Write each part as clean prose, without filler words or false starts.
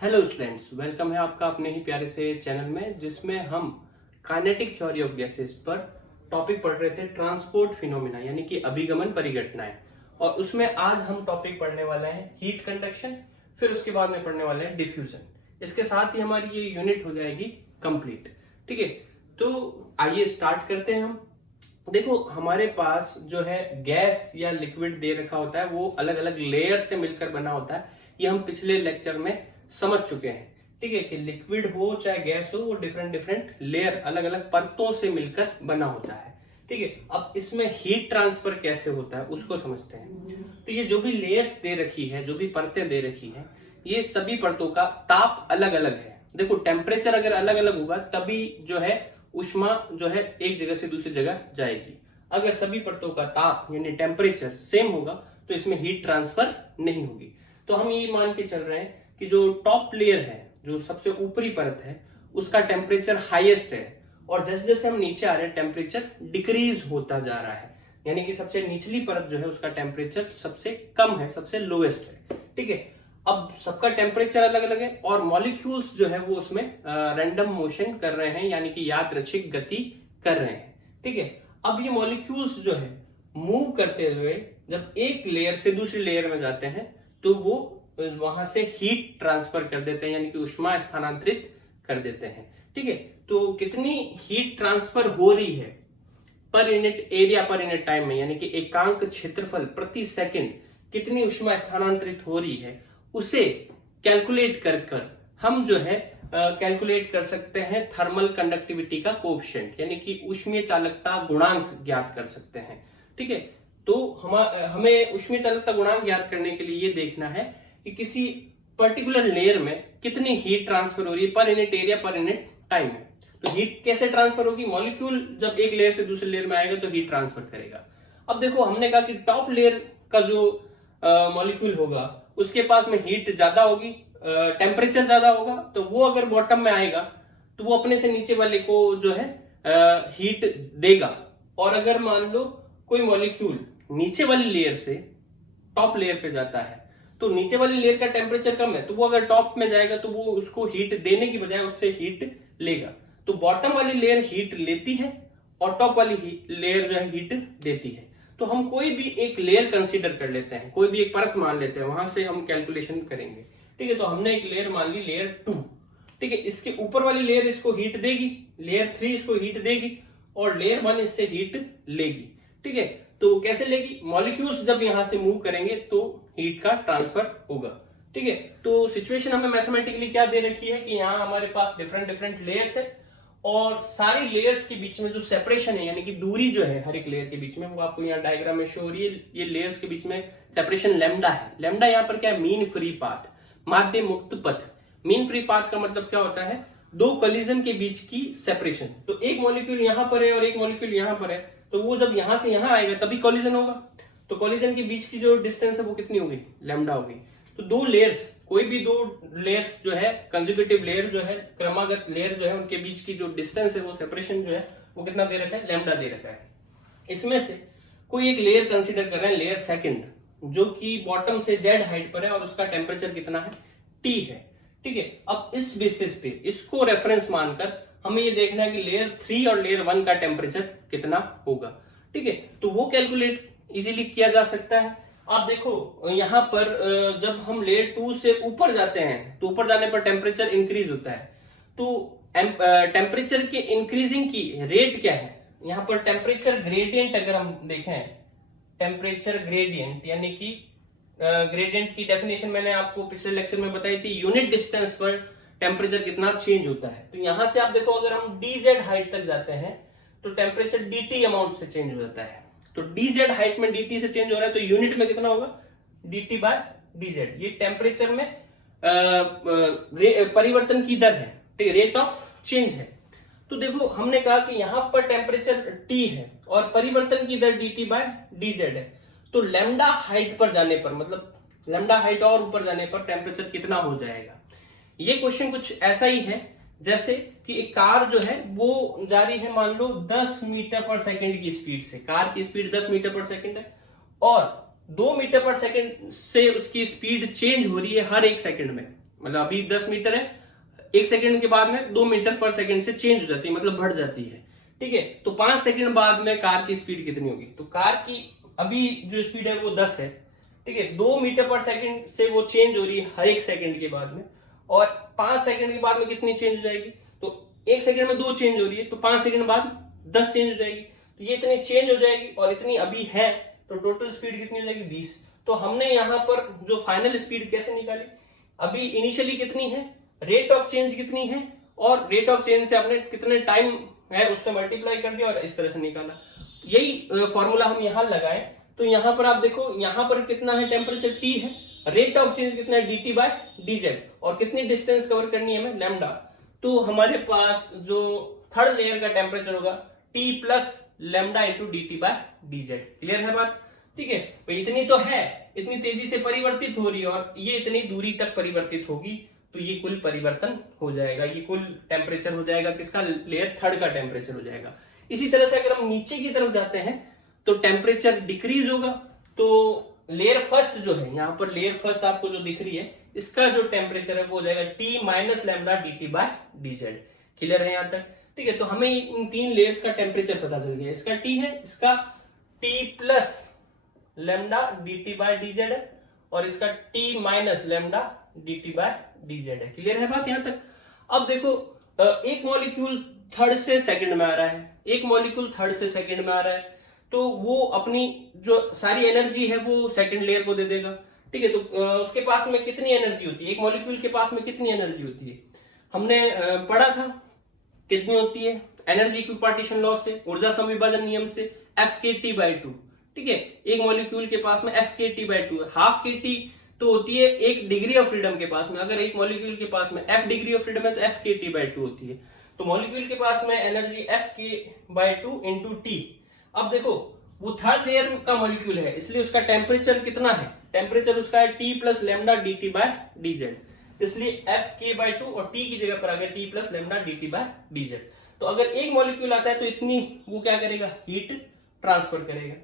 Hello students, welcome है आपका अपने ही प्यारे से चैनल में, जिसमें हम काइनेटिक थ्योरी ऑफ गैसेस पर टॉपिक पढ़ रहे थे ट्रांसपोर्ट फिनोमिना यानी कि अभिगमन परिघटनाएं। और उसमें आज हम टॉपिक पढ़ने वाले हैं हीट कंडक्शन, फिर उसके बाद में पढ़ने वाले हैं डिफ्यूजन। इसके साथ ही हमारी ये यूनिट हो जाएगी कंप्लीट। ठीक है, तो आइए स्टार्ट करते हैं हम। देखो, हमारे पास जो है गैस या लिक्विड दे रखा होता है, वो अलग अलग लेयर से मिलकर बना होता है। ये हम पिछले लेक्चर में समझ चुके हैं। ठीक है, कि लिक्विड हो चाहे गैस हो, वो डिफरेंट डिफरेंट लेयर, अलग अलग परतों से मिलकर बना होता है। ठीक है, अब इसमें हीट ट्रांसफर कैसे होता है उसको समझते हैं। तो ये जो भी लेयर्स दे रखी है, जो भी परतें दे रखी है, ये सभी परतों का ताप अलग अलग है। देखो, टेम्परेचर अगर अलग अलग होगा तभी जो है ऊष्मा जो है एक जगह से दूसरी जगह जाएगी। अगर सभी परतों का ताप यानी टेम्परेचर सेम होगा तो इसमें हीट ट्रांसफर नहीं होगी। तो हम ये मान के चल रहे हैं कि जो टॉप लेयर है, जो सबसे ऊपरी परत है, उसका टेम्परेचर हाईएस्ट है, और जैसे जैसे हम नीचे आ रहे हैं टेम्परेचर डिक्रीज होता जा रहा है। यानी कि सबसे निचली परत जो है उसका टेम्परेचर सबसे कम है, सबसे लोएस्ट है। ठीक है, अब सबका टेम्परेचर अलग अलग है और मॉलिक्यूल्स जो है वो उसमें रैंडम मोशन कर रहे हैं, यानी कि यादृच्छिक गति कर रहे हैं। ठीक है, अब ये मॉलिक्यूल्स जो है मूव करते हुए जब एक लेयर से दूसरी लेयर में जाते हैं तो वो वहां से हीट ट्रांसफर कर देते हैं, यानी कि ऊष्मा स्थानांतरित कर देते हैं। ठीक है, तो कितनी हीट ट्रांसफर हो रही है per unit area per unit time में, यानी कि एकांक क्षेत्रफल प्रति सेकंड कितनी ऊष्मा स्थानांतरित हो रही है, उसे कैलकुलेट कर हम जो है कैलकुलेट कर सकते हैं थर्मल कंडक्टिविटी का कोएफिशिएंट, यानी कि ऊष्मीय चालकता गुणांक ज्ञात कर सकते हैं। ठीक है, तो हमें ऊष्मीय चालकता गुणांक ज्ञात करने के लिए ये देखना है कि किसी पर्टिकुलर लेयर में कितनी हीट ट्रांसफर हो रही है per unit area per unit time में। तो हीट कैसे ट्रांसफर होगी? मॉलिक्यूल जब एक लेयर से दूसरी लेयर में आएगा तो हीट ट्रांसफर करेगा। अब देखो, हमने कहा कि टॉप लेयर का जो मॉलिक्यूल होगा उसके पास में हीट ज्यादा होगी, टेम्परेचर ज्यादा होगा, तो वो अगर बॉटम में आएगा तो वो अपने से नीचे वाले को जो है हीट देगा। और अगर मान लो कोई मॉलिक्यूल नीचे वाली लेयर से टॉप लेयर पे जाता है तो नीचे वाली लेयर का टेम्परेचर कम है, तो वो अगर टॉप में जाएगा तो वो उसको हीट देने की बजाय उससे हीट लेगा। तो बॉटम वाली लेयर हीट लेती है और टॉप वाली लेयर जो है हीट देती है। तो हम कोई भी एक लेयर कंसीडर कर लेते हैं, कोई भी एक परत मान लेते हैं, वहां से हम कैलकुलेशन करेंगे। ठीक है, तो हमने एक लेयर मान ली, लेयर 2। ठीक है, इसके ऊपर वाली लेयर इसको हीट देगी, लेयर 3 इसको हीट देगी और लेयर 1 इससे हीट लेगी। ठीक है, तो कैसे लेगी? मॉलिक्यूल्स जब यहां से मूव करेंगे तो हीट का ट्रांसफर होगा। ठीक है, तो सिचुएशन हमें मैथमेटिकली क्या दे रखी है कि यहाँ हमारे पास डिफरेंट डिफरेंट लेयर्स है और सारी लेयर्स के बीच में जो सेपरेशन है, यानी कि दूरी जो है हर एक लेयर के बीच में, वो आपको यहाँ डायग्राम में शो हो रही है। ये लेयर्स के बीच में सेपरेशन लैम्डा है। लैम्डा यहाँ पर क्या है? मीन फ्री पाथ, माध्य मुक्त पथ। मीन फ्री पाथ का मतलब क्या होता है? दो कोलिजन के बीच की सेपरेशन। तो एक मॉलिक्यूल यहां पर है और एक मॉलिक्यूल यहां पर है, तो वो जब यहां से यहां आएगा तभी कोलिजन होगा। तो कोलिजन के बीच की जो डिस्टेंस है वो कितनी होगी? लैम्डा होगी। तो दो लेयर्स, कोई भी दो लेयर्स जो है, कंसेक्यूटिव लेयर जो है, क्रमागत लेयर जो है, उनके बीच की जो डिस्टेंस है, वो सेपरेशन जो है वो कितना दे रखा है? लैम्डा दे रखा है। इसमें से कोई एक लेयर कंसिडर कर रहे हैं, लेयर सेकंड, जो कि बॉटम से जेड हाइट पर है और उसका टेम्परेचर कितना है? टी है। ठीक है, अब इस बेसिस पे, इसको रेफरेंस मानकर हमें ये देखना है कि लेयर 3 और लेयर 1 का टेम्परेचर कितना होगा। ठीक है, तो वो कैलकुलेट इजीली किया जा सकता है। आप देखो, यहां पर जब हम लेयर 2 से ऊपर जाते हैं तो ऊपर जाने पर टेम्परेचर इंक्रीज होता है। तो टेम्परेचर के इंक्रीजिंग की रेट क्या है? यहां पर टेम्परेचर ग्रेडियंट अगर हम देखें, टेम्परेचर ग्रेडियंट यानी कि ग्रेडियंट की डेफिनेशन मैंने आपको पिछले लेक्चर में बताई थी, यूनिट डिस्टेंस पर टेम्परेचर कितना चेंज होता है। तो यहां से आप देखो, अगर हम dz हाइट तक जाते हैं तो टेम्परेचर dt अमाउंट से चेंज हो जाता है। तो dz हाइट में dt से चेंज हो रहा है, तो यूनिट में कितना होगा? dt by dz। ये टेम्परेचर में परिवर्तन की दर है, ठीक है, रेट ऑफ चेंज है। तो देखो, हमने कहा कि यहां पर टेम्परेचर T है और परिवर्तन की दर dt बाय dz है। तो लैम्डा हाइट पर जाने पर, मतलब लैम्डा हाइट और ऊपर जाने पर टेम्परेचर कितना हो जाएगा? ये क्वेश्चन कुछ ऐसा ही है जैसे कि एक कार जो है वो जा रही है, मान लो 10 मीटर पर सेकंड की स्पीड से। कार की स्पीड 10 मीटर पर सेकंड है और 2 मीटर पर सेकंड से उसकी स्पीड चेंज हो रही है हर एक सेकंड में। मतलब अभी 10 मीटर है, 1 सेकंड के बाद में 2 मीटर पर सेकंड से चेंज हो जाती है, मतलब बढ़ जाती है। ठीक है, तो 5 सेकंड बाद में कार की स्पीड कितनी होगी? तो कार की अभी जो स्पीड है वो 10 है। ठीक है, 2 मीटर पर सेकंड से वो चेंज हो रही है हर 1 सेकंड के बाद में, और 5 सेकंड के बाद में कितनी चेंज हो जाएगी? तो 1 सेकंड में 2 चेंज हो रही है, तो 5 सेकंड बाद 10 चेंज हो जाएगी। तो ये इतनी चेंज हो जाएगी, और इतनी अभी है, तो टोटल स्पीड कितनी हो जाएगी? 20। तो हमने यहाँ पर जो फाइनल स्पीड कैसे निकाली? अभी इनिशियली कितनी है, रेट ऑफ चेंज कितनी है, और रेट ऑफ चेंज से आपने कितने टाइम है उससे मल्टीप्लाई कर दिया और इस तरह से निकाला। यही फॉर्मूला हम यहाँ लगाए। तो यहाँ पर आप देखो, यहाँ पर कितना है टेम्परेचर T है, रेट ऑफ चेंज कितना है dt बाय dz, और कितनी डिस्टेंस कवर करनी है हमें? लैम्डा। तो हमारे पास जो थर्ड लेयर का टेम्परेचर होगा T plus lambda into dt by dz। Clear है बात? ठीक है, तो इतनी तो है, इतनी तेजी से परिवर्तित हो रही है, और ये इतनी दूरी तक परिवर्तित होगी, तो ये कुल परिवर्तन हो जाएगा, ये कुल टेम्परेचर हो जाएगा किसका? लेयर थर्ड का टेम्परेचर हो जाएगा। इसी तरह से अगर हम नीचे की तरफ जाते हैं तो टेम्परेचर डिक्रीज होगा। तो लेयर फर्स्ट जो है, यहाँ पर लेयर फर्स्ट आपको जो दिख रही है, इसका जो टेम्परेचर है वो हो जाएगा T minus lambda dt by dz। Clear है यहाँ तक? ठीक है, तो हमें इन 3 लेयर्स का टेम्परेचर पता चल गया। इसका T है, इसका T plus lambda dt by dz है, और इसका T minus lambda dt by dz है। क्लियर है बात यहाँ तक? अब देखो, एक मॉलिक्यूल थर्ड से सेकंड में आ रहा है, एक मॉलिक्यूल थर्ड से सेकंड में आ रहा है, तो वो अपनी जो सारी एनर्जी है वो सेकंड लेयर को दे देगा। ठीक है, तो उसके पास में कितनी एनर्जी होती है? एक मॉलिक्यूल के पास में कितनी एनर्जी होती है? हमने पढ़ा था कितनी होती है एनर्जी इक्विपार्टीशन लॉ से, ऊर्जा समविभाजन नियम से, FkT/2। ठीक है, एक मॉलिक्यूल के पास में FkT/2 है। हाफ KT तो होती है 1 डिग्री ऑफ फ्रीडम के पास में। अगर एक मॉलिक्यूल के पास में F डिग्री ऑफ फ्रीडम है तो FkT/2 होती है। तो मॉलिक्यूल के पास में एनर्जी Fk/2 इंटू T। अब देखो, वो थर्ड लेयर का मॉलिक्यूल है, इसलिए उसका टेम्परेचर कितना है? टेम्परेचर उसका है T plus lambda dt by dz, इसलिए Fk/2 और T की जगह पर आ गया T plus lambda dt by dz। तो अगर एक मॉलिक्यूल आता है तो इतनी वो क्या करेगा? हीट ट्रांसफर करेगा।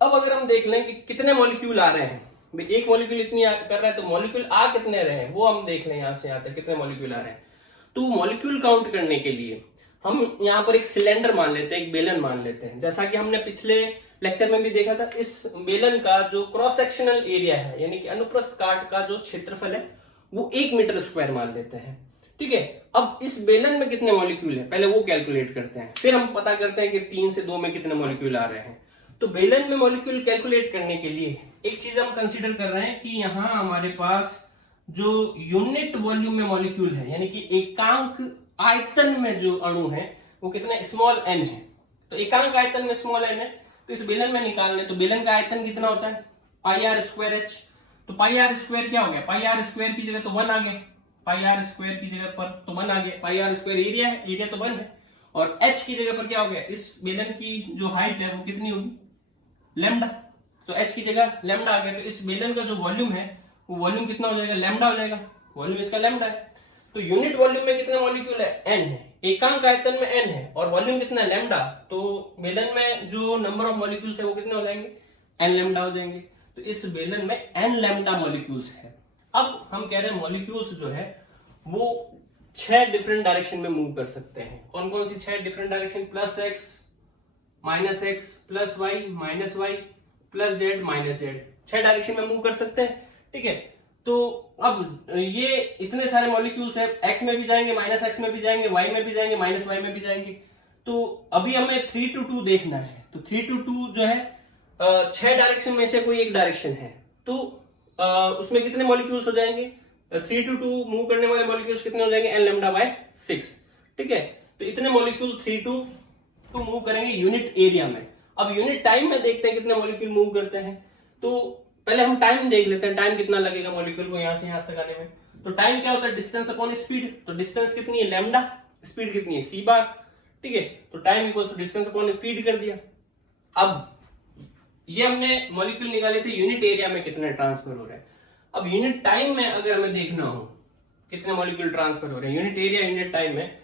अब अगर हम देख लें कि कितने मॉलिक्यूल आ रहे हैं, एक मॉलिक्यूल इतनी कर रहा है, तो मॉलिक्यूल आ कितने रहे हैं वो हम देख लें। यहां से यहां तक कितने मॉलिक्यूल आ रहे हैं, तो मॉलिक्यूल काउंट करने के लिए हम यहाँ पर एक सिलेंडर मान लेते हैं, एक बेलन मान लेते हैं। जैसा कि हमने पिछले लेक्चर में भी देखा था, इस बेलन का जो क्रॉस सेक्शनल एरिया है, यानी कि अनुप्रस्थ काट का जो क्षेत्रफल है, वो 1 मीटर स्क्वायर मान लेते हैं। ठीक है, अब इस बेलन में कितने मॉलिक्यूल है पहले वो कैलकुलेट करते हैं, फिर हम पता करते हैं कि 3 से 2 में कितने मॉलिक्यूल आ रहे हैं। तो बेलन में मॉलिक्यूल कैलकुलेट करने के लिए एक चीज हम कंसीडर कर रहे हैं कि यहाँ हमारे पास जो यूनिट वॉल्यूम में मॉलिक्यूल है, यानी कि एकांक आयतन में जो अणु है वो कितने? स्मॉल n है। तो एकांक आयतन में स्मॉल n है, तो इस बेलन में निकालने, तो बेलन का आयतन कितना होता है? पाई आर स्क्वायर h। तो पाई आर स्क्वायर क्या हो गया? पाई आर स्क्वायर की जगह तो 1 आ गया, पाई आर स्क्वायर की जगह पर तो 1 आ गया। पाई आर स्क्वायर एरिया है, एरिया तो 1 है, और h की जगह पर क्या हो गया? इस बेलन की जो हाइट है वो कितनी होगी? लैम्डा। तो h की जगह लैम्डा आ गया, तो इस बेलन का जो वॉल्यूम है वो वॉल्यूम कितना हो जाएगा? लैम्डा हो जाएगा। वॉल्यूम इसका लैम्डा है। तो यूनिट वॉल्यूम में कितने मॉलिक्यूल है? n है। एकांक आयतन में n है, और वॉल्यूम कितना है? लैम्डा। तो बेलन में जो नंबर ऑफ मॉलिक्यूल्स है वो कितने हो जाएंगे? n लैम्डा हो जाएंगे। तो इस बेलन में n लैम्डा मॉलिक्यूल्स है। अब हम कह रहे हैं मॉलिक्यूल्स जो है वो 6 डिफरेंट डायरेक्शन में मूव कर सकते हैं। कौन कौन सी 6 different direction? +x, -x, +y, -y, +z, -z, 6 direction में मूव कर सकते हैं। ठीक है, तो अब ये इतने सारे मॉलिक्यूल्स है, x में भी जाएंगे, -x में भी जाएंगे, y में भी जाएंगे, -y में भी जाएंगे। तो अभी हमें 3 to 2 देखना है। तो 3 to 2 जो है 6 डायरेक्शन में से कोई एक डायरेक्शन है, तो उसमें कितने मॉलिक्यूल्स हो जाएंगे? 3 to 2 मूव करने वाले मॉलिक्यूल्स कितने हो जाएंगे? n lambda by 6। ठीक है, तो इतने मॉलिक्यूल 3 to 2 मूव करेंगे यूनिट एरिया में। अब यूनिट टाइम में देखते हैं कितने मॉलिक्यूल मूव करते हैं। तो पहले हम टाइम देख लेते हैं, टाइम कितना लगेगा मॉलिक्यूल को यहां से यहां तक आने में। तो टाइम क्या होता है? Distance upon speed. तो डिस्टेंस कितनी है? लैम्डा। स्पीड कितनी है? c बार। ठीक है, तो time equals to distance upon speed कर दिया। अब ये हमने मॉलिक्यूल निकाले थे यूनिट एरिया में कितने ट्रांसफर हो रहे हैं। अब यूनिट टाइम में अगर हमें देखना हो कितने मॉलिक्यूल ट्रांसफर हो रहे हैं यूनिट एरिया यूनिट टाइम में,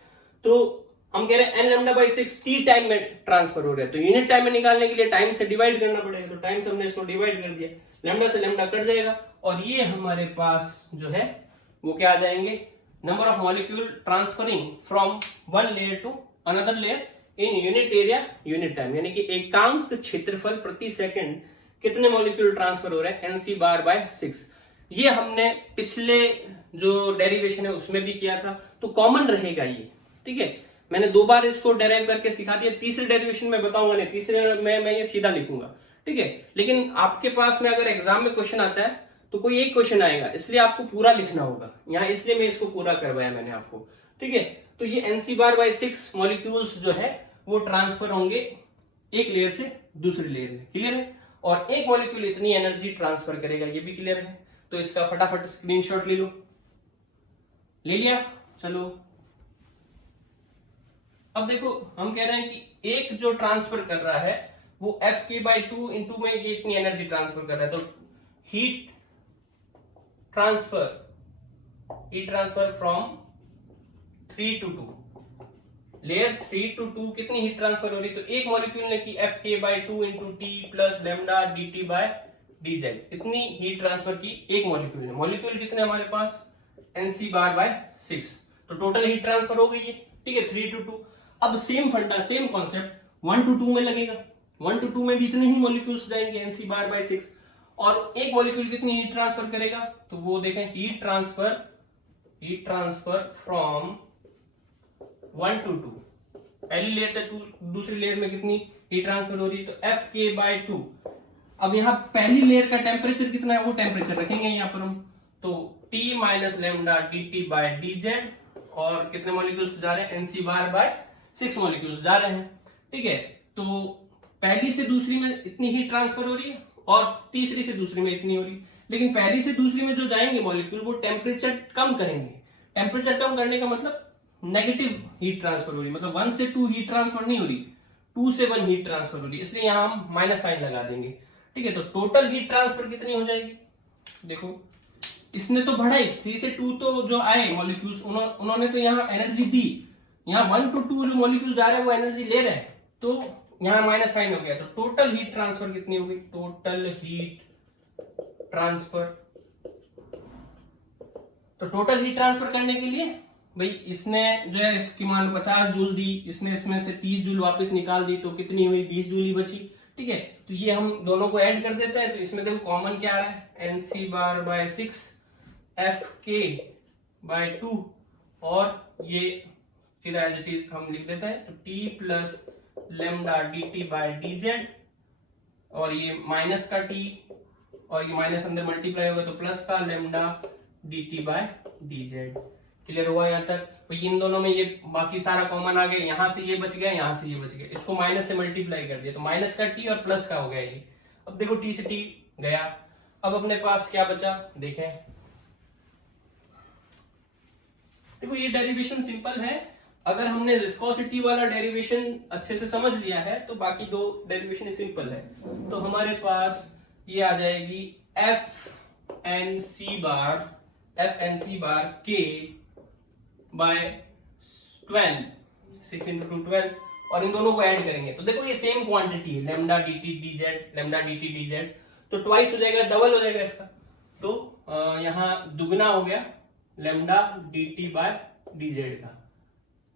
तो हम कह रहे हैं n lambda by 6 t time में ट्रांसफर हो रहे हैं। तो यूनिट टाइम में निकालने के लिए टाइम से डिवाइड करना पड़ेगा। तो टाइम से हमने इसको डिवाइड कर दिया, लैम्डा से लैम्डा कट जाएगा, और ये हमारे पास जो है वो क्या आ जाएंगे, number of molecule transferring from one layer to another layer in unit area unit time, यानी कि एकांक क्षेत्रफल प्रति सेकंड कितने मॉलिक्यूल ट्रांसफर हो रहे हैं, एनसी बार बाय 6। ये हमने पिछले जो डेरिवेशन है उसमें भी किया था, तो कॉमन रहेगा ये, ठीक है। मैंने 2 बार इसको डेराइव करके सिखा दिया, तीसरे डेरिवेशन में बताऊंगा नहीं, तीसरे में मैं ये सीधा लिखूंगा, ठीक है। लेकिन आपके पास में अगर एग्जाम में क्वेश्चन आता है तो कोई एक क्वेश्चन आएगा, इसलिए आपको पूरा लिखना होगा यहाँ, इसलिए मैं इसको पूरा करवाया मैंने आपको, ठीक है। तो ये एनसी बार बाय 6 मॉलिक्यूल्स जो है वो ट्रांसफर होंगे एक लेयर से दूसरी लेयर में, क्लियर है। और एक मॉलिक्यूल इतनी एनर्जी ट्रांसफर करेगा, ये भी क्लियर है। तो इसका फटाफट स्क्रीनशॉट ले लो, ले लिया, चलो। अब देखो हम कह रहे हैं कि एक जो ट्रांसफर कर रहा है वो एफ के बाई 2 इंटू में ये इतनी एनर्जी ट्रांसफर कर रहा है, तो heat transfer from 3 to 2 layer 3 to 2 कितनी हीट ट्रांसफर हो रही, तो एक मॉलिक्यूल ने की F K by 2 into T plus lambda D T by D Z, इतनी हीट ट्रांसफर की एक मॉलिक्यूल ने। मॉलिक्यूल कितने हमारे पास, एनसी बार बाय 6, तो टोटल हीट ट्रांसफर हो गई है, ठीक है, 3 to 2। अब सेम फंडा सेम कॉन्सेप्ट 1 to 2 में लगेगा, 1 to 2 में भी इतने ही मॉलिक्यूल्स जाएंगे एनसी बार बाय 6, और एक मॉलिक्यूल कितनी हीट ट्रांसफर करेगा, तो वो देखें हीट ट्रांसफर फ्रॉम 1 to 2, पहली लेयर से दूसरी लेयर में कितनी हीट ट्रांसफर हो रही है, तो एफ के बाय 2। अब यहाँ पहली लेयर का टेम्परेचर कितना है वो टेम्परेचर रखेंगे यहाँ पर हम, तो T minus lambda D T by D Z, और कितने मॉलिक्यूल्स जा रहे हैं, एनसी बार बाय 6 मॉलिक्यूल्स जा रहे हैं, ठीक है। तो पहली से दूसरी में इतनी हीट ट्रांसफर हो रही है और तीसरी से दूसरी में इतनी हो रही है, लेकिन पहली से दूसरी में जो जाएंगे मॉलिक्यूल वो टेम्परेचर कम करेंगे। टेम्परेचर कम करने का मतलब नेगेटिव हीट ट्रांसफर हो रही है, मतलब 1 से 2 हीट ट्रांसफर नहीं हो रही, 2 से 1 हीट ट्रांसफर हो रही है, इसलिए यहां हम माइनस साइन लगा देंगे, ठीक है। तो टोटल हीट ट्रांसफर कितनी हो जाएगी, देखो इसने तो बढ़ाई, 3 से 2 तो जो आए मॉलिक्यूल्स उन्होंने तो यहाँ एनर्जी दी, यहाँ 1 to 2 जो मॉलिक्यूल जा रहे हैं वो एनर्जी ले रहे हैं, तो यहाँ माइनस साइन हो गया। तो टोटल हीट ट्रांसफर कितनी हो गई, टोटल हीट ट्रांसफर, तो टोटल हीट ट्रांसफर करने के लिए भाई इसने जो है इसकी मान 50 जूल दी, इसने इसमें से 30 जूल वापस निकाल दी, तो कितनी हुई, 20 जूल ही बची, ठीक है। तो ये हम दोनों को ऐड कर देते हैं, तो इसमें देखो कॉमन क्या आ रहा है, एनसी बार बाय 6 एफ के बाय 2, और ये सीधा एज इट इज हम लिख देते हैं, तो T plus lambda D T by D Z, और ये माइनस का टी और ये माइनस अंदर मल्टीप्लाई होगा तो प्लस का lambda D T by D Z. Clear हुआ यहाँ तक। तो इन दोनों में ये बाकी सारा कॉमन आ गया, यहां से ये बच गया, यहां से ये बच गया, इसको माइनस से मल्टीप्लाई कर दिया तो माइनस का टी और प्लस का हो गया ये। अब देखो टी से टी गया, अब अपने पास क्या बचा देखें। देखो ये डेरिवेशन सिंपल है, अगर हमने विस्कोसिटी वाला डेरिवेशन अच्छे से समझ लिया है तो बाकी दो डेरिवेशन सिंपल है। तो हमारे पास ये आ जाएगी F N C bar K bye 12, 6 into 2 12, और इन दोनों को ऐड करेंगे तो देखो ये सेम क्वांटिटी है, lambda D T D Z, lambda D T D Z, तो ट्वाइस हो जाएगा, डबल हो जाएगा इसका, तो यहाँ दुगना हो गया lambda D T by D Z का।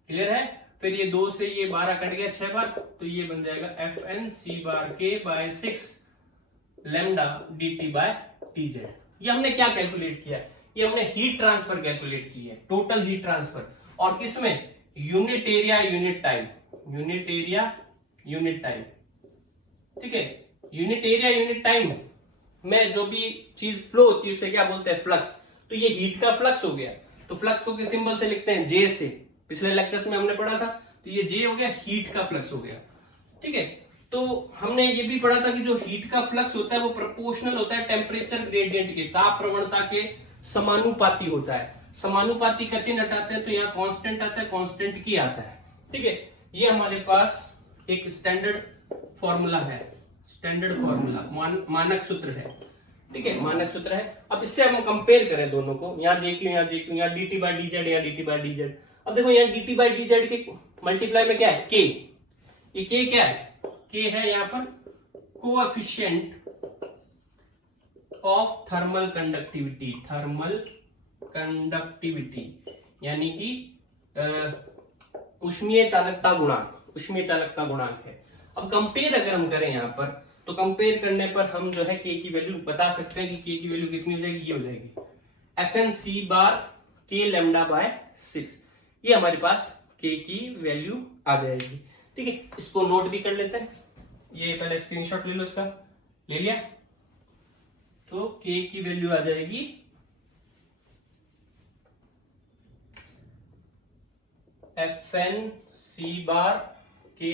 क्लियर है। फिर ये 2 से ये 12 कट गया 6 बार, तो ये बन जाएगा F N C bar K by 6 lambda D T by D Z. ये हमने क्या कैलकुलेट किया है, ये हमने हीट ट्रांसफर कैलकुलेट की है, टोटल हीट ट्रांसफर, और किसमें, unit area unit time, unit area unit time, ठीक है। यूनिट एरिया यूनिट टाइम में जो भी चीज फ्लो होती है उसे क्या बोलते हैं, फ्लक्स। तो ये हीट का फ्लक्स हो गया, तो फ्लक्स को किस सिंबल से लिखते हैं, जे से, पिछले लेक्चर्स में हमने पढ़ा था, तो ये जे हो गया, हीट का फ्लक्स हो गया, ठीक है। तो हमने ये भी पढ़ा था कि जो हीट का फ्लक्स होता है वो प्रोपोर्शनल होता है टेम्परेचर ग्रेडियंट के, ताप प्रवणता के समानुपाती होता है। समानुपाती का चिन्ह हटाते हैं तो यहाँ कांस्टेंट आता है, कांस्टेंट की आता है, ठीक है। ये हमारे पास एक स्टैंडर्ड फॉर्मूला है, स्टैंडर्ड फॉर्मूला मानक सूत्र है, ठीक है, मानक सूत्र है। अब इससे हम कंपेयर करें दोनों को, यहाँ जे क्यू, यहाँ जे क्यू, यहाँ D T by D Z, यहाँ D T by D Z. अब देखो यहाँ D T by D Z के मल्टीप्लाई में क्या है, के, ये के क्या है, के है यहाँ पर coefficient of thermal conductivity, thermal conductivity यानी कि ऊष्मीय चालकता गुणांक है। अब कंपेयर अगर हम करें यहाँ पर, तो कंपेयर करने पर हम जो है के की वैल्यू बता सकते हैं कि के की वैल्यू कितनी हो जाएगी, ये हो जाएगी FN बार के लैम्डा बाय 6। ये हमारे पास के की वैल्यू आ जाएगी। ठीक है, इसको नोट भी कर लेते हैं। ये पहले स्क्रीनशॉट ले लो, इसका ले लिया, तो के की वैल्यू आ जाएगी FN बार के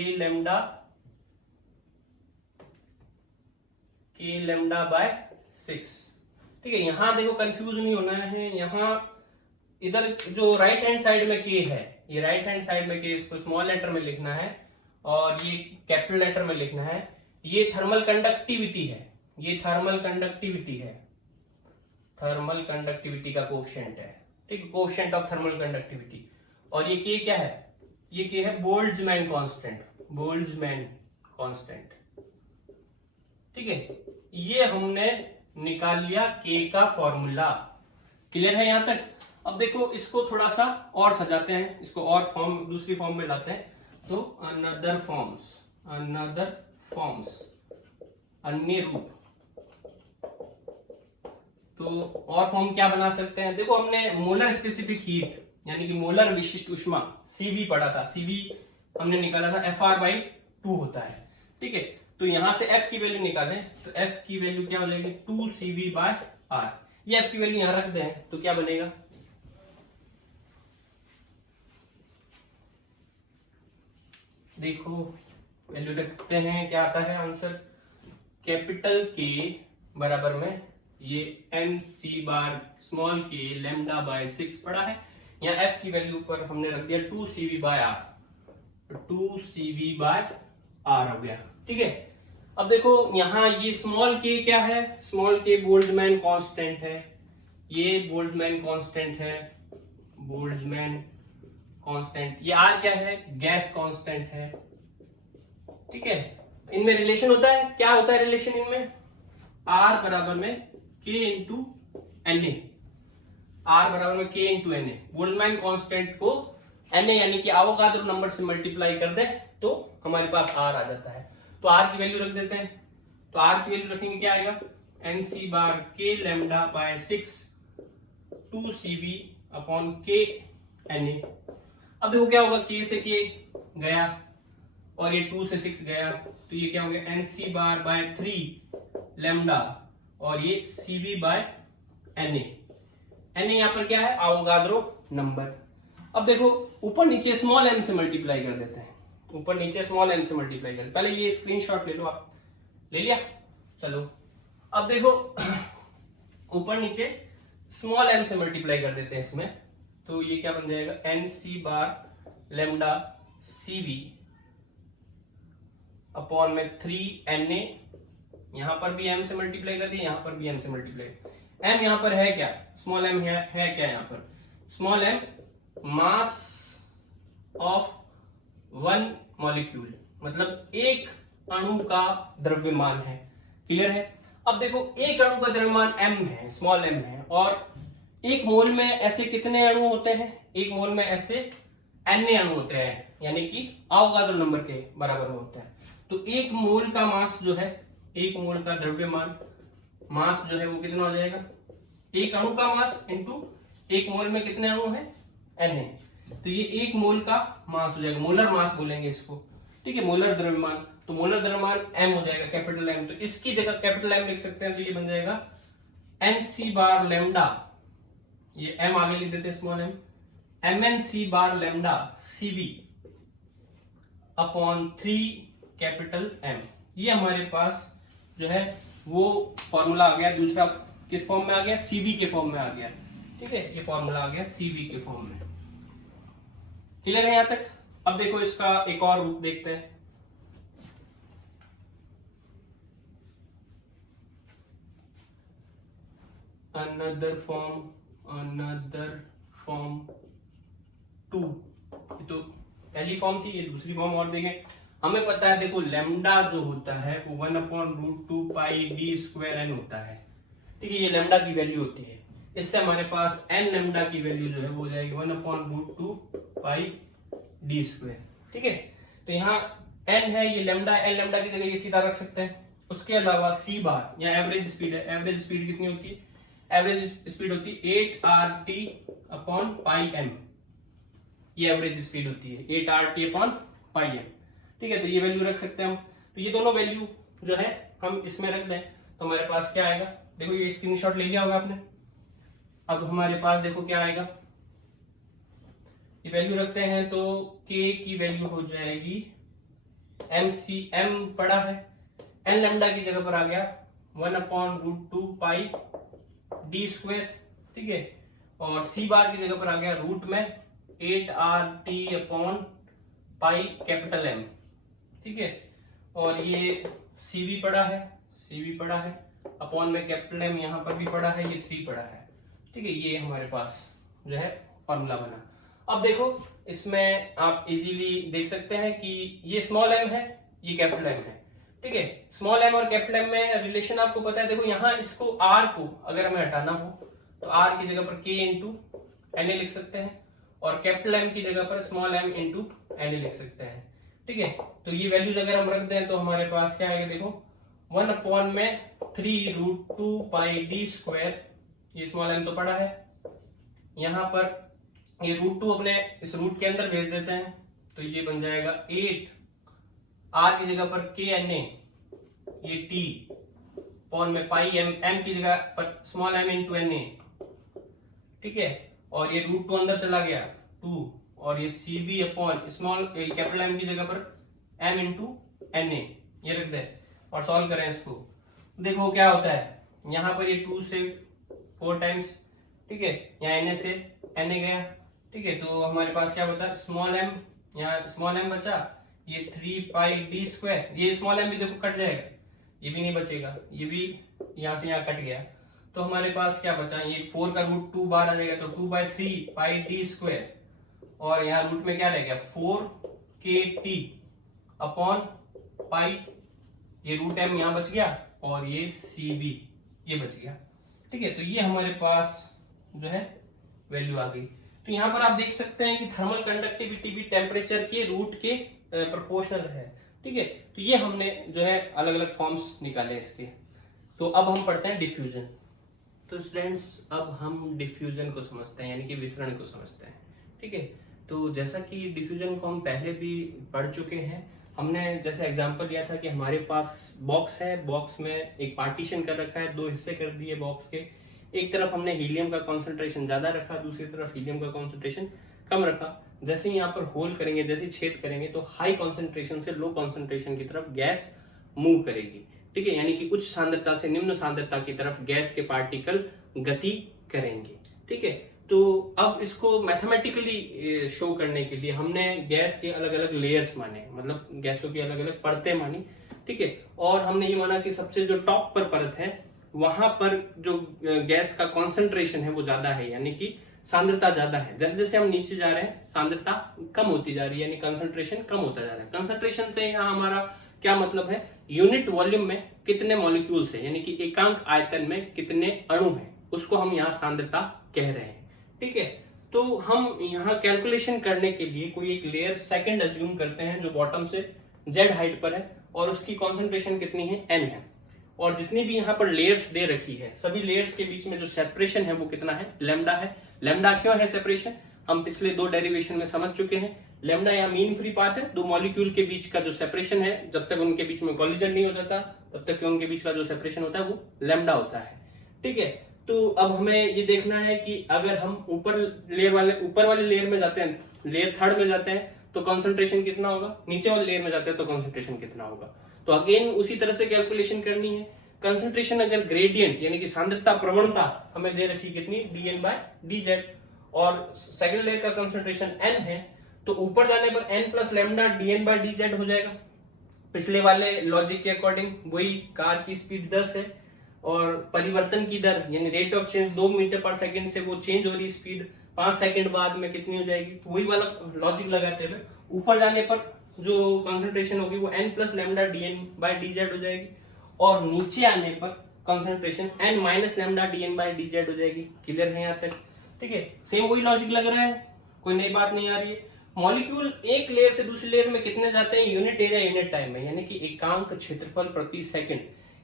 लैम्डा बाय 6। ठीक है, यहां देखो कंफ्यूज नहीं होना है। यहां इधर जो राइट हैंड साइड में के है, ये राइट हैंड साइड में के, इसको स्मॉल लेटर में लिखना है और ये कैपिटल लेटर में लिखना है। ये थर्मल कंडक्टिविटी है, ये थर्मल कंडक्टिविटी का कोएफिशिएंट है। ठीक है, कोएफिशिएंट ऑफ थर्मल कंडक्टिविटी। और ये के क्या है, ये के है बोल्ट्जमैन कांस्टेंट। ठीक है, ये हमने निकाल लिया के का फॉर्मूला। क्लियर है यहां तक? अब देखो इसको थोड़ा सा और सजाते हैं, इसको और दूसरी फॉर्म में लाते हैं। तो अनदर फॉर्म्स अन्य रूप। तो और फॉर्म क्या बना सकते हैं? देखो हमने मोलर स्पेसिफिक हीट यानी कि मोलर विशिष्ट ऊष्मा सीवी पढ़ा था। सीवी हमने निकाला था FR/2 होता है। ठीक है, तो यहां से F की वैल्यू निकालें तो F की वैल्यू क्या हो जाएगी 2CV/R। ये F की वैल्यू यहां रख दें तो क्या बनेगा, देखो वैल्यू रखते हैं, क्या आता है आंसर, कैपिटल के बराबर में ये NC बार स्मॉल के लैम्डा बाय 6 पड़ा है। यहाँ F की वैल्यू पर हमने रख दिया 2CV/R, 2CV/R हो गया। ठीक है, अब देखो यहाँ ये स्मॉल के क्या है, स्मॉल के बोल्ट्जमैन कांस्टेंट है, ये बोल्ट्जमैन कांस्टेंट है, ये R क्या है, गैस कांस्टेंट है। ठीक है, इनमें रिलेशन होता है, क्या होता है रिलेशन इनमें, R बराबर में K इंटू Na, R बराबर में K into Na। Boltzmann constant को Na यानी कि एवोगाड्रो नंबर से मल्टीप्लाई कर दे तो हमारे पास R आ जाता है। तो R की वैल्यू रख देते हैं, तो R की वैल्यू रखेंगे क्या आएगा, NC bar K lambda by 6 2CV/K Na। अब देखो क्या होगा, K से K गया और ये 2 से 6 गया, तो ये क्या हो गया NC बार बाय 3 लैम्डा और ये CV/Na। Na यहाँ पर क्या है, एवोगाड्रो नंबर। अब देखो ऊपर नीचे स्मॉल m से मल्टीप्लाई कर देते हैं, ऊपर नीचे स्मॉल m से मल्टीप्लाई कर, पहले ये स्क्रीनशॉट ले लो, आप ले लिया, चलो अब देखो ऊपर नीचे स्मॉल m से मल्टीप्लाई कर देते हैं इसमें, तो ये क्या बन जाएगा NC bar lambda CV upon में 3Na। यहां पर भी m से मल्टीप्लाई कर दिया, यहां पर भी m से मल्टीप्लाई। m यहां पर है क्या, स्मॉल m है क्या, यहां पर small m mass of one molecule, मतलब एक अणु का द्रव्यमान है। क्लियर है? अब देखो एक अणु का द्रव्यमान m है, स्मॉल m है, और एक मोल में ऐसे कितने अणु होते हैं, एक मोल में ऐसे Na अणु होते हैं, यानी कि एवोगाड्रो नंबर के बराबर में होते हैं। तो एक मोल का मास जो है, एक मोल का द्रव्यमान मास जो है वो कितना हो जाएगा, एक अणु का मास इंटू एक मोल में कितने अणु है Na, तो ये एक मोल का मास हो जाएगा, मोलर मास बोलेंगे इसको। ठीक है, मोलर द्रव्यमान, तो मोलर द्रव्यमान m हो जाएगा, कैपिटल M। तो इसकी जगह कैपिटल M लिख सकते हैं, तो ये बन जाएगा NC बार लैम्डा, ये m आगे लिख देते हैं small m, MNC bar lambda CV upon 3 capital M। ये हमारे पास जो है वो फॉर्मूला आ गया। दूसरा किस फॉर्म में आ गया, CV के फॉर्म में आ गया। ठीक है, ये फॉर्मूला आ गया CV के फॉर्म में। क्लियर है यहां तक? अब देखो इसका एक और रूप देखते हैं। अनदर फॉर्म 2, तो पहली फॉर्म थी, ये दूसरी फॉर्म और देखें। हमें पता है देखो लैम्डा जो होता है वो 1/√2 पाई d² n होता है। ठीक है, ये लैम्डा की वैल्यू होती है। इससे हमारे पास n लेमडा की वैल्यू जो है वो हो जाएगी 1/√2 पाई d स्क्वायर। ठीक है, तो यहाँ n है, ये लेमडा, n लेमडा की जगह ये सीधा रख सकते हैं। उसके अलावा c बार या एवरेज स्पीड है, एवरेज स्पीड कितनी होती है? एवरेज स्पीड होती है 8RT/πm, ये एवरेज स्पीड होती है 8RT/πm। ठीक है, तो ये वैल्यू रख सकते हैं हम। तो ये दोनों वैल्यू जो है हम इसमें रख दें तो हमारे पास क्या आएगा, देखो ये स्क्रीनशॉट ले लिया होगा आपने। अब हमारे पास देखो क्या आएगा, ये वैल्यू रखते हैं तो k की वैल्यू हो जाएगी m पड़ा है, n लेमडा की जगह पर आ गया 1/√2 पाई d स्क्वायर। ठीक है, और c बार की जगह पर आ गया रूट में 8RT/πM। ठीक है, और ये cv पड़ा है अपॉन में कैपिटल M यहाँ पर भी पड़ा है, ये 3 पड़ा है। ठीक है, ये हमारे पास जो है फॉर्मूला बना। अब देखो इसमें आप इजीली देख सकते हैं कि ये स्मॉल m है, ये कैपिटल M है। ठीक है, स्मॉल m और कैपिटल M में रिलेशन आपको पता है। देखो यहाँ इसको r को अगर हमें हटाना हो तो r की जगह पर k इंटू na लिख सकते हैं और कैपिटल M की जगह पर स्मॉल m इंटू na लिख सकते हैं। ठीक है, तो ये वैल्यूज अगर हम रख दें तो हमारे पास क्या आएगा, देखो 1/3√2 पाई d स्क्वायर, ये स्मॉल m तो पड़ा है, यहाँ पर ये √2 अपने इस रूट के अंदर भेज देते हैं तो ये बन जाएगा 8 r की जगह पर k na, ये t अपॉन में पाई m की जगह पर स्मॉल m इंटू na। ठीक है, और ये √2 अंदर चला गया 2, और ये cv upon small capital M की जगह पर m इंटू na, ये रख दे और सॉल्व करें इसको। देखो क्या होता है, यहाँ पर ये 2 से 4 टाइम्स, ठीक है, यहाँ na से na गया। ठीक है, तो हमारे पास क्या बचा, स्मॉल m, यहाँ स्मॉल m बचा, ये 3 पाई d स्क्वायर, ये स्मॉल m भी देखो कट जाएगा, ये भी नहीं बचेगा, ये भी यहाँ से यहाँ कट गया। तो हमारे पास क्या बचा, ये 4 का रूट 2 बार आ जाएगा तो 2/3 पाई d स्क्वायर, और यहाँ रूट में क्या रह गया 4kt अपॉन पाई, ये रूट m यहाँ बच गया और ये cv ये बच गया। ठीक है, तो ये हमारे पास जो है वैल्यू आ गई। तो यहाँ पर आप देख सकते हैं कि थर्मल कंडक्टिविटी भी टेम्परेचर के रूट के प्रोपोर्शनल है। ठीक है, तो ये हमने जो है अलग अलग फॉर्म्स निकाले इसके। तो अब हम पढ़ते हैं डिफ्यूजन। तो स्टूडेंट्स अब हम डिफ्यूजन को समझते हैं, यानी कि विसरण को समझते हैं। ठीक है, तो जैसा कि डिफ्यूजन को हम पहले भी पढ़ चुके हैं, हमने जैसे एग्जांपल लिया था कि हमारे पास बॉक्स है, बॉक्स में एक पार्टीशन कर रखा है, 2 हिस्से कर दिए बॉक्स के। एक तरफ हमने हीलियम का कॉन्सेंट्रेशन ज्यादा रखा, दूसरी तरफ हीलियम का कॉन्सेंट्रेशन कम रखा। जैसे ही यहाँ पर होल करेंगे, जैसे छेद करेंगे तो हाई कॉन्सेंट्रेशन से लो कॉन्सेंट्रेशन की तरफ गैस मूव करेगी। ठीक है, यानी कि उच्च सांद्रता से निम्न सांद्रता की तरफ गैस के पार्टिकल गति करेंगे। ठीक है, तो अब इसको मैथमेटिकली शो करने के लिए हमने गैस के अलग अलग लेयर्स माने, मतलब गैसों की अलग अलग परतें मानी। ठीक है, और हमने ये माना कि सबसे जो टॉप पर परत है वहां पर जो गैस का कॉन्सेंट्रेशन है वो ज्यादा है, यानी कि सांद्रता ज्यादा है। जैसे जैसे हम नीचे जा रहे हैं सांद्रता कम होती जा रही है, यानी कंसंट्रेशन कम होता जा रहा है। कंसंट्रेशन से यहाँ हमारा क्या मतलब है, यूनिट वॉल्यूम में कितने मॉलिक्यूल्स है, यानी कि एकांक आयतन में कितने अणु हैं, उसको हम यहाँ सांद्रता कह रहे हैं। ठीक है, तो हम यहाँ कैलकुलेशन करने के लिए कोई एक लेयर सेकंड अज्यूम करते हैं जो बॉटम से z हाइट पर है और उसकी कॉन्सेंट्रेशन कितनी है, n है, और जितनी भी यहाँ पर लेयर्स दे रखी है सभी लेयर्स के बीच में जो सेपरेशन है वो कितना है, लैम्डा है। लैम्डा क्यों है सेपरेशन, हम पिछले 2 डेरिवेशन में समझ चुके हैं। लैम्डा या मीन फ्री पाथ है, 2 मॉलिक्यूल के बीच का जो सेपरेशन है, जब तक उनके बीच में कॉलिजन नहीं हो जाता तब तक उनके बीच का जो सेपरेशन होता है वो लैम्डा होता है। ठीक है, तो अब हमें ये देखना है कि अगर हम ऊपर वाले लेयर में जाते हैं, लेयर थर्ड में जाते हैं तो कॉन्सेंट्रेशन कितना होगा, नीचे वाले लेयर में जाते हैं तो कॉन्सेंट्रेशन कितना होगा। तो अगेन उसी तरह से कैलकुलेशन करनी है। कंसंट्रेशन अगर ग्रेडियंट यानी कि सांद्रता प्रवणता हमें दे रखी कितनी, dN/dz, और सेकंड लेयर का कंसंट्रेशन n है तो ऊपर जाने पर n प्लस लैम्डा dN/dz हो जाएगा। पिछले वाले लॉजिक के अकॉर्डिंग वही कार की स्पीड 10 है और परिवर्तन की दर यानी रेट ऑफ चेंज 2 मीटर पर सेकंड से वो चेंज हो रही स्पीड 5 सेकंड बाद में कितनी हो जाएगी। तो वही वाला लॉजिक लगाते हुए ऊपर जाने पर जो कंसंट्रेशन होगी वो n प्लस लैम्डा dN/dz हो जाएगी और नीचे आने पर concentration n minus lambda dn/dz हो जाएगी। क्लियर है यहाँ तक? ठीक है, सेम वही लॉजिक लग रहा है, कोई नई बात नहीं आ रही है। मॉलिक्यूल एक लेयर से दूसरी लेयर में कितने जाते हैं? यूनिट एरिया यूनिट टाइम में, यानी कि एकांक क्षेत्रफल प्रति सेकंड।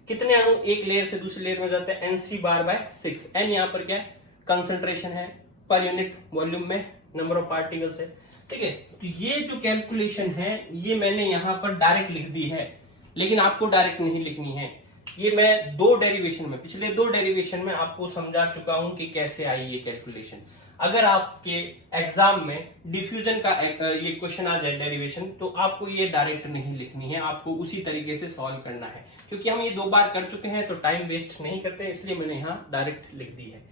कितने अणु एक लेयर से दूसरी लेयर में जाते हैं? Nc/6। n यहाँ पर क्या है? कंसंट्रेशन है पर यूनिट वॉल्यूम में, नंबर ऑफ पार्टिकल्स है। ठीक है, तो ये जो कैलकुलेशन है ये मैंने यहाँ पर डायरेक्ट लिख दी है, लेकिन आपको डायरेक्ट नहीं लिखनी है। ये मैं दो डेरिवेशन में, पिछले दो डेरिवेशन में आपको समझा चुका हूं कि कैसे आई ये कैलकुलेशन। अगर आपके एग्जाम में डिफ्यूजन का ये क्वेश्चन आ जाए डेरिवेशन, तो आपको ये डायरेक्ट नहीं लिखनी है, आपको उसी तरीके से सॉल्व करना है। क्योंकि हम ये दो बार कर चुके हैं तो टाइम वेस्ट नहीं करते, इसलिए मैंने यहाँ डायरेक्ट लिख दी है।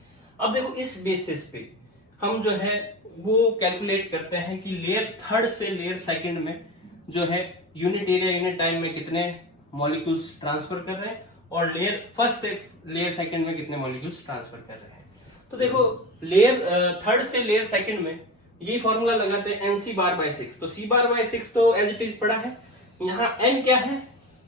अब देखो, इस बेसिस पे हम जो है वो कैलकुलेट करते हैं कि लेयर थर्ड से लेयर सेकंड में जो है यूनिट एरिया यूनिट टाइम में कितने मॉलिक्यूल्स ट्रांसफर कर रहे हैं और लेयर फर्स्ट से लेयर सेकंड में कितने मॉलिक्यूल्स ट्रांसफर कर रहे हैं। तो देखो, लेयर थर्ड से लेयर सेकंड में ये फॉर्मूला लगाते हैं Nc/6। तो C/6 तो एज इट इज पड़ा है। यहाँ n क्या है?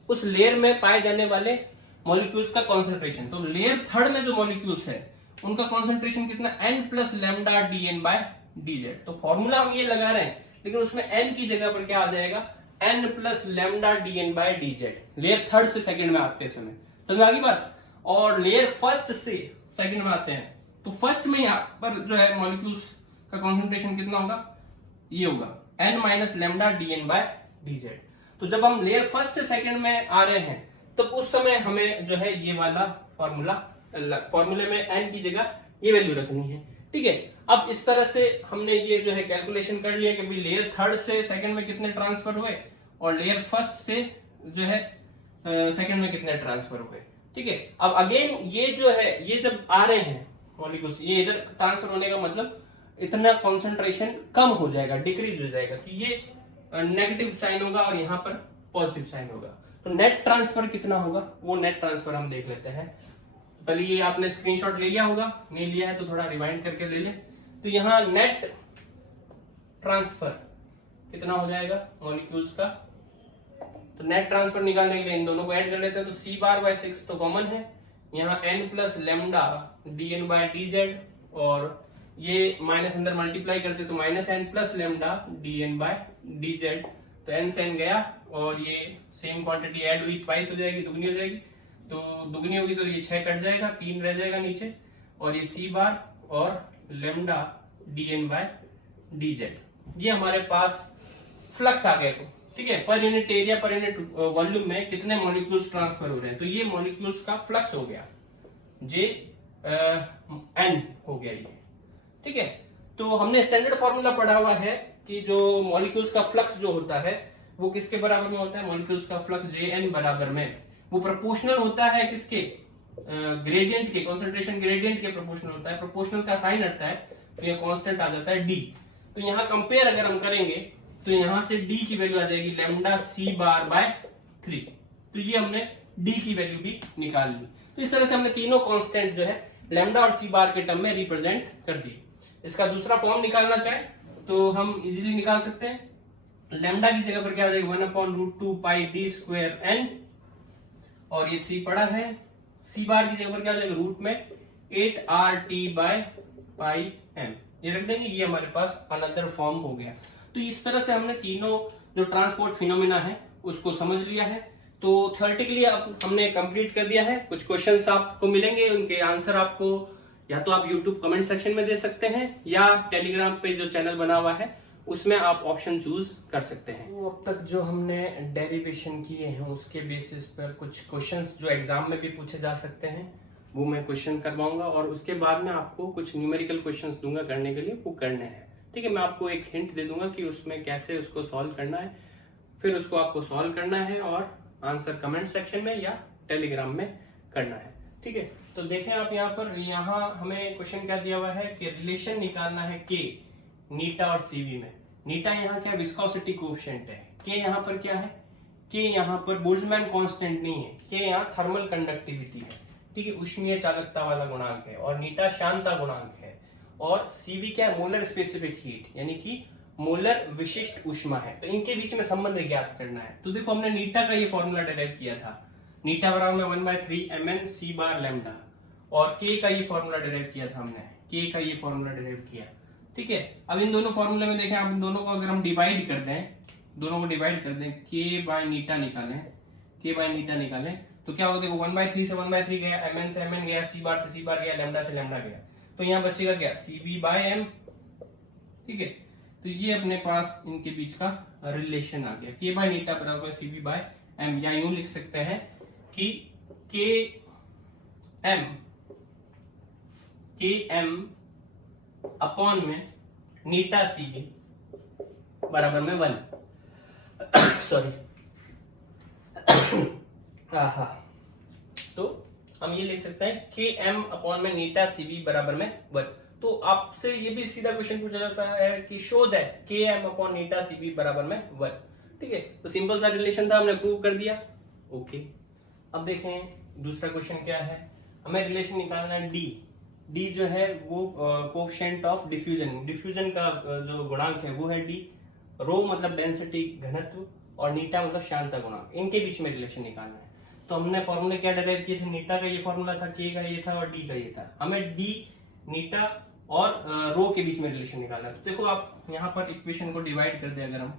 उस लेयर में पाए जाने वाले मॉलिक्यूल्स का कॉन्सेंट्रेशन। तो लेयर थर्ड में जो मॉलिक्यूल्स है उनका कॉन्सेंट्रेशन कितना? n plus lambda dn/dz। तो फॉर्मूला हम ये लगा रहे हैं, लेकिन उसमें n की जगह पर क्या आ जाएगा? n plus lambda dn/dz। Layer third से सेकंड में आते समय, समझ आ गई बात? और लेयर फर्स्ट से सेकंड में आते हैं, तो फर्स्ट में यहाँ पर जो है मॉलिक्यूल्स का कॉन्सेंट्रेशन कितना होगा? ये होगा n माइनस लैम्डा dn/dz। तो जब हम लेयर फर्स्ट से सेकंड में आ रहे हैं, तब उस समय हमें जो है ये वाला फॉर्मूले में n की जगह ये वैल्यू रखनी है। ठीक है, अब इस तरह से हमने ये जो है कैलकुलेशन कर लिया कि भाई लेयर थर्ड से सेकंड में कितने ट्रांसफर हुए और लेयर फर्स्ट से जो है सेकंड में कितने ट्रांसफर हुए। ठीक है, अब अगेन ये जो है ये जब आ रहे हैं मॉलिक्यूल्स, ये इधर ट्रांसफर होने का मतलब इतना कॉन्सेंट्रेशन कम हो जाएगा, डिक्रीज हो जाएगा। तो ये नेगेटिव साइन होगा और यहाँ पर पॉजिटिव साइन होगा। तो नेट ट्रांसफर कितना होगा वो नेट ट्रांसफर हम देख लेते हैं। पहले ये आपने स्क्रीनशॉट ले लिया होगा, नहीं लिया है तो थोड़ा रिवाइंड करके ले लें। तो यहाँ नेट ट्रांसफर कितना हो जाएगा मॉलिक्यूल्स का? तो नेट ट्रांसफर निकालने के लिए इन दोनों को ऐड कर लेते हैं। तो C/6 तो कॉमन है, यहाँ n प्लस लैम्डा dn/dz, और ये माइनस अंदर मल्टीप्लाई करते तो minus n plus lambda dn/dz। तो n से n गया और ये सेम क्वांटिटी ऐड हुई, ट्वाइस हो जाएगी, दुगनी हो जाएगी। तो दुगनी होगी तो ये 6 कट जाएगा, 3 रह जाएगा नीचे, और ये C बार और लैम्डा dn/dz। ये हमारे पास फ्लक्स आ गए। तो ठीक है, per unit area per unit volume में कितने मॉलिक्यूल्स ट्रांसफर हो रहे हैं। तो ये मॉलिक्यूल्स का फ्लक्स हो गया, जे n हो गया ये। ठीक है, तो हमने स्टैंडर्ड फॉर्मूला पढ़ा हुआ है कि जो मॉलिक्यूल्स का फ्लक्स जो होता है वो किसके बराबर में होता है? मॉलिक्यूल्स का फ्लक्स Jn बराबर में, वो प्रोपोर्शनल होता है किसके? ग्रेडियंट के, कॉन्सेंट्रेशन ग्रेडियंट के प्रोपोर्शनल होता है। प्रोपोर्शनल का साइन हटता है तो ये कांस्टेंट आ जाता है d। तो यहाँ कंपेयर अगर हम करेंगे तो यहाँ से d की वैल्यू आ जाएगी लैम्डा C/3। तो ये हमने d की वैल्यू भी निकाल ली। तो इस तरह से हमने तीनों कांस्टेंट जो है लैम्डा और C बार के टर्म में रिप्रेजेंट कर दी। इसका दूसरा फॉर्म निकालना चाहे तो हम इजीली निकाल सकते हैं। लैम्डा की जगह पर क्या आ जाएगा? 1/√2 पाई d स्क्वायर n, और ये 3 पड़ा है। C बार की जगह पर क्या आ जाएगा? रूट में 8RT/πm, ये रख देंगे। ये हमारे पास अनदर फॉर्म हो गया। तो इस तरह से हमने तीनों जो ट्रांसपोर्ट फिनोमेना है उसको समझ लिया है। तो थ्योरेटिकली अब हमने कंप्लीट कर दिया है। कुछ क्वेश्चंस आपको मिलेंगे, उनके आंसर आपको या तो आप यूट्यूब कमेंट सेक्शन में दे सकते हैं या टेलीग्राम पे जो चैनल बना हुआ है उसमें आप ऑप्शन चूज कर सकते हैं। तो अब तक जो हमने डेरिवेशन किए हैं उसके बेसिस पर कुछ क्वेश्चंस जो एग्जाम में भी पूछे जा सकते हैं वो मैं क्वेश्चन करवाऊंगा, और उसके बाद में आपको कुछ न्यूमेरिकल क्वेश्चंस दूंगा करने के लिए, वो करने हैं। ठीक है, मैं आपको एक हिंट दे दूंगा कि उसमें कैसे उसको सॉल्व करना है, फिर उसको आपको सॉल्व करना है और आंसर कमेंट सेक्शन में या टेलीग्राम में करना है। ठीक है, तो देखें आप यहाँ पर, यहाँ हमें क्वेश्चन क्या दिया हुआ है कि रिलेशन निकालना है के नीटा और सीवी में। नीटा यहाँ क्या विस्कोसिटी कोएफिशिएंट है, के यहाँ पर क्या है? के यहाँ पर बोल्ट्जमैन कांस्टेंट नहीं है, के यहाँ थर्मल कंडक्टिविटी है। ठीक है, उष्मीय चालकता वाला गुणांक है, और नीटा शांता गुणांक है, और सीवी क्या है? मोलर स्पेसिफिक हीट, यानी कि मोलर विशिष्ट ऊष्मा है। तो इनके बीच में संबंध ज्ञात करना है। तो देखो, हमने नीटा का ये फॉर्मूला डेराइव किया था, नीटा बराबर में 1/3 mn c बार लैम्डा, और k का ये फॉर्मूला डिराइव किया था हमने, k का ये फॉर्मूला डिराइव किया। ठीक है, अब इन दोनों फॉर्मूले में देखें, आप इन दोनों को अगर हम डिवाइड कर दें, दोनों को डिवाइड कर दें, k बाय नीटा निकालें, k बाय नीटा निकालें, तो क्या होगा, देखो 1/3 से 1/3 गया, mn से mn गया, c बार से c बार गया, लैम्डा से लैम्डा गया, तो यहाँ बचेगा क्या, cb बाय m। ठीक है, तो ये अपने पास इनके बीच का रिलेशन आ गया, k बाय नीटा बराबर cb बाय m, या यूं लिख सकते हैं कि km अपॉन में नीटा cb बराबर में 1 सॉरी तो हम ये लिख सकते हैं km अपॉन में नीटा cb बराबर में 1। तो आपसे ये भी सीधा क्वेश्चन पूछा जाता है कि show that km upon Neeta cb बराबर में 1। ठीक है, तो सिंपल सा रिलेशन था, हमने प्रूव कर दिया। ओके, अब देखें दूसरा क्वेश्चन क्या है, हमें रिलेशन निकालना है d जो है वो कोएफिशिएंट ऑफ डिफ्यूजन का जो गुणांक है वो है d, रो मतलब डेंसिटी घनत्व, और नीटा मतलब श्यानता गुणांक, इनके बीच में रिलेशन निकालना है। तो हमने फॉर्मूले क्या डिराइव किए थे, नीटा का ये फॉर्मूला था, k का ये था और d का ये था। हमें d, नीटा और रो के बीच में रिलेशन निकालना है। तो देखो आप यहाँ पर इक्वेशन को डिवाइड कर दे, अगर हम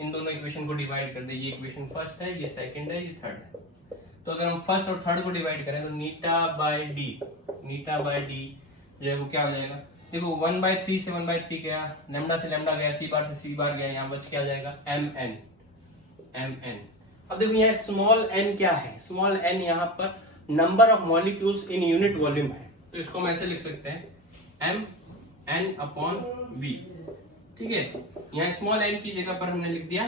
इन दोनों इक्वेशन को डिवाइड कर दे, ये इक्वेशन फर्स्ट है, ये सेकंड है, ये थर्ड है, तो अगर हम फर्स्ट और थर्ड को डिवाइड करें तो नीटा बाय डी जो है वो क्या हो जाएगा, देखो 1/3 से 1/3 गया, लैम्डा से लैम्डा गया, c बार से c बार गया, यहाँ बच क्या आ जाएगा mn। अब देखो यहाँ स्मॉल n क्या है, स्मॉल n यहाँ पर number of molecules in unit volume है, तो इसको हम ऐसे लिख सकते हैं mn अपॉन v। ठीक है, यहाँ स्मॉल n की जगह पर हमने लिख दिया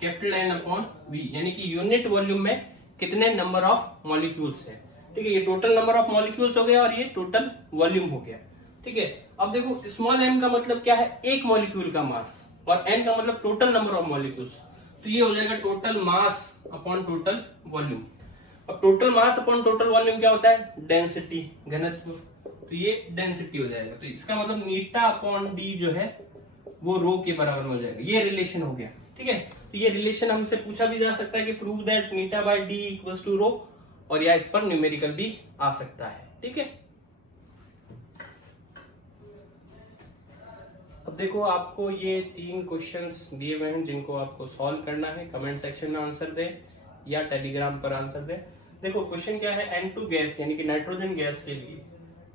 कैपिटल N अपॉन v, यानी कि यूनिट वॉल्यूम में कितने नंबर ऑफ मॉलिक्यूल्स है। ठीक है, ये टोटल नंबर ऑफ मॉलिक्यूल्स हो गया और ये टोटल वॉल्यूम हो गया। ठीक है, अब देखो स्मॉल m का मतलब क्या है, एक मॉलिक्यूल का मास, और n का मतलब टोटल नंबर ऑफ मॉलिक्यूल्स, तो ये हो जाएगा total mass upon total volume. अब total mass upon total volume क्या होता है, डेंसिटी घनत्व, तो ये डेंसिटी हो जाएगा। तो इसका मतलब नीटा अपॉन डी जो है वो रो के बराबर में हो जाएगा, ये रिलेशन हो गया। ठीक है, तो ये रिलेशन हमसे पूछा भी जा सकता है कि प्रूव दैट नीटा by D equals to rho, और या इस पर न्यूमेरिकल भी आ सकता है। ठीक है, अब देखो आपको ये 3 क्वेश्चंस दिए हुए हैं जिनको आपको सॉल्व करना है, कमेंट सेक्शन में आंसर दें या टेलीग्राम पर आंसर दें। देखो क्वेश्चन क्या है, N2 गैस यानी कि नाइट्रोजन गैस के लिए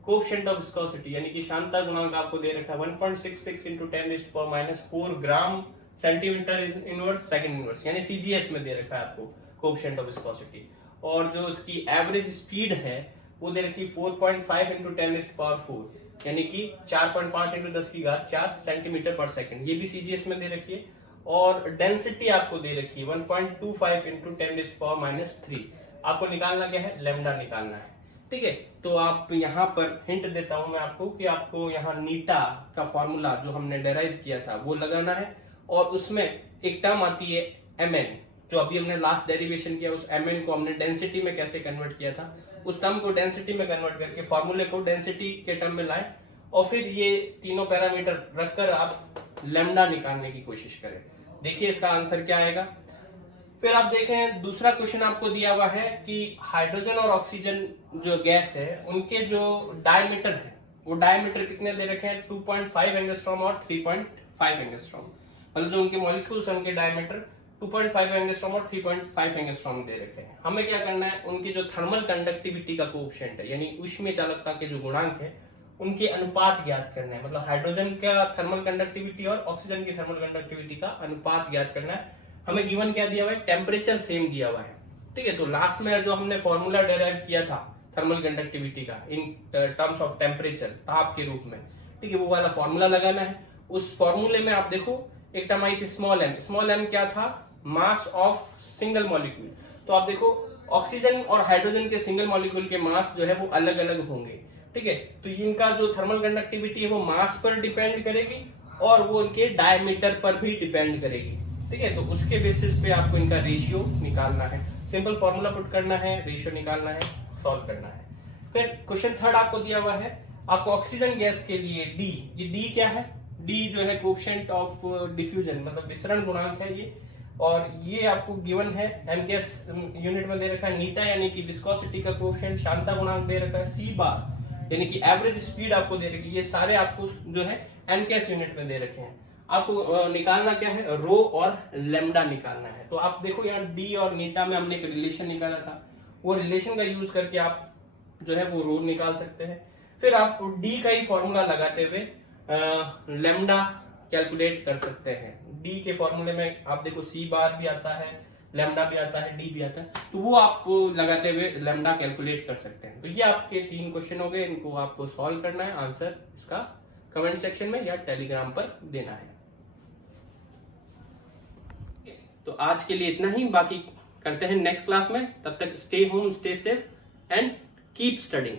कोएफिशिएंट ऑफ विस्कोसिटी यानी कि श्यानता गुणांक आपको दे रखा है 1.66 × 10⁻⁴ gram centimetre inverse second inverse, यानी CGS में दे रखा है आपको कोएफिशिएंट ऑफ विस्कोसिटी, और जो उसकी एवरेज स्पीड है वो दे रखी 4.5 × 10⁻⁴, यानी कि 4.5 × 10⁴ सेंटीमीटर पर सेकंड, ये भी CGS में दे रखी है, और डेंसिटी आपको दे रखी है 1.25 × 10⁻³ आपको निकालना क्या है, लैम्डा निकालना है। ठीक है, तो आप यहाँ पर हिंट देता हूं मैं आपको कि आपको यहाँ नीटा का फॉर्मूला जो हमने डेराइव किया था वो लगाना है, और उसमें एक टर्म आती है mn, जो अभी हमने लास्ट डेरिवेशन किया, उस mn को हमने डेंसिटी में कैसे कन्वर्ट किया था, उस टर्म को डेंसिटी में कन्वर्ट करके फॉर्मूले को डेंसिटी के टर्म में लाएं, और फिर ये तीनों पैरामीटर रखकर आप लैम्डा निकालने की कोशिश करें। देखिए इसका आंसर क्या आएगा। फिर आप देखें दूसरा क्वेश्चन आपको दिया हुआ है कि हाइड्रोजन और ऑक्सीजन जो गैस है उनके जो डायमीटर है वो डायमीटर कितने दे रखे हैं, 2.5 एंगस्ट्रॉम और 3.5 एंगस्ट्रॉम, मतलब जो उनके मॉलिक्यूल्स हैं उनके डायमीटर 2.5 एंगस्ट्रॉम और 3.5 एंगस्ट्रॉम दे रखे हैं। हमें क्या करना है, उनकी जो थर्मल कंडक्टिविटी का कोएफिशिएंट है यानी ऊष्मीय चालकता के जो गुणांक है उनके अनुपात ज्ञात करना है, मतलब हाइड्रोजन का थर्मल कंडक्टिविटी और ऑक्सीजन की थर्मल कंडक्टिविटी का अनुपात ज्ञात करना है। हमें गिवन क्या दिया हुआ है, टेम्परेचर सेम दिया हुआ है। ठीक है, तो लास्ट में जो हमने फॉर्मूला डेराइव किया था थर्मल कंडक्टिविटी का इन टर्म्स ऑफ टेम्परेचर, ताप के रूप में, ठीक है, वो वाला फॉर्मूला लगाना है। उस फॉर्मूले में आप देखो एक टर्म आई थी स्मॉल m क्या था, मास ऑफ सिंगल मॉलिक्यूल। तो आप देखो ऑक्सीजन और हाइड्रोजन के सिंगल मॉलिक्यूल के मास जो है वो अलग अलग होंगे। ठीक है, तो इनका जो थर्मल कंडक्टिविटी है वो मास पर डिपेंड करेगी और वो इनके डायमीटर पर भी डिपेंड करेगी। ठीक है, तो उसके बेसिस पे आपको इनका रेशियो निकालना है, सिंपल फॉर्मूला पुट करना है, रेशियो निकालना है, सॉल्व करना है। फिर क्वेश्चन थर्ड आपको दिया हुआ है, आपको ऑक्सीजन गैस के लिए डी, ये डी क्या है, डी जो है कोएफिशिएंट ऑफ डिफ्यूजन मतलब विसरण गुणांक है, ये और ये आपको गिवन है एमकेएस यूनिट में दे रखा है नीटा यानी कि विस्कोसिटी का कोएफिशिएंट, शांता गुणांक दे रखा है, सी बार यानी कि एवरेज स्पीड आपको दे रखी है। ये सारे आपको जो है एमकेएस यूनिट में दे रखे हैं। आपको निकालना क्या है, रो और लेमडा निकालना है। तो आप देखो यहाँ डी और नीटा में हमने एक रिलेशन निकाला था, वो रिलेशन का यूज करके आप जो है वो रो निकाल सकते हैं। फिर आप डी का ही फॉर्मूला लगाते हुए लेमडा कैलकुलेट कर सकते हैं। डी के फॉर्मूले में आप देखो सी बार भी आता है, लेमडा भी आता है, डी भी आता है, तो वो आप लगाते हुए लेमडा कैलकुलेट कर सकते हैं। तो ये आपके 3 क्वेश्चन हो गए, इनको आपको सॉल्व करना है। आंसर इसका कमेंट सेक्शन में या टेलीग्राम पर देना है। तो आज के लिए इतना ही, बाकी करते हैं नेक्स्ट क्लास में। तब तक stay home, stay safe and keep studying.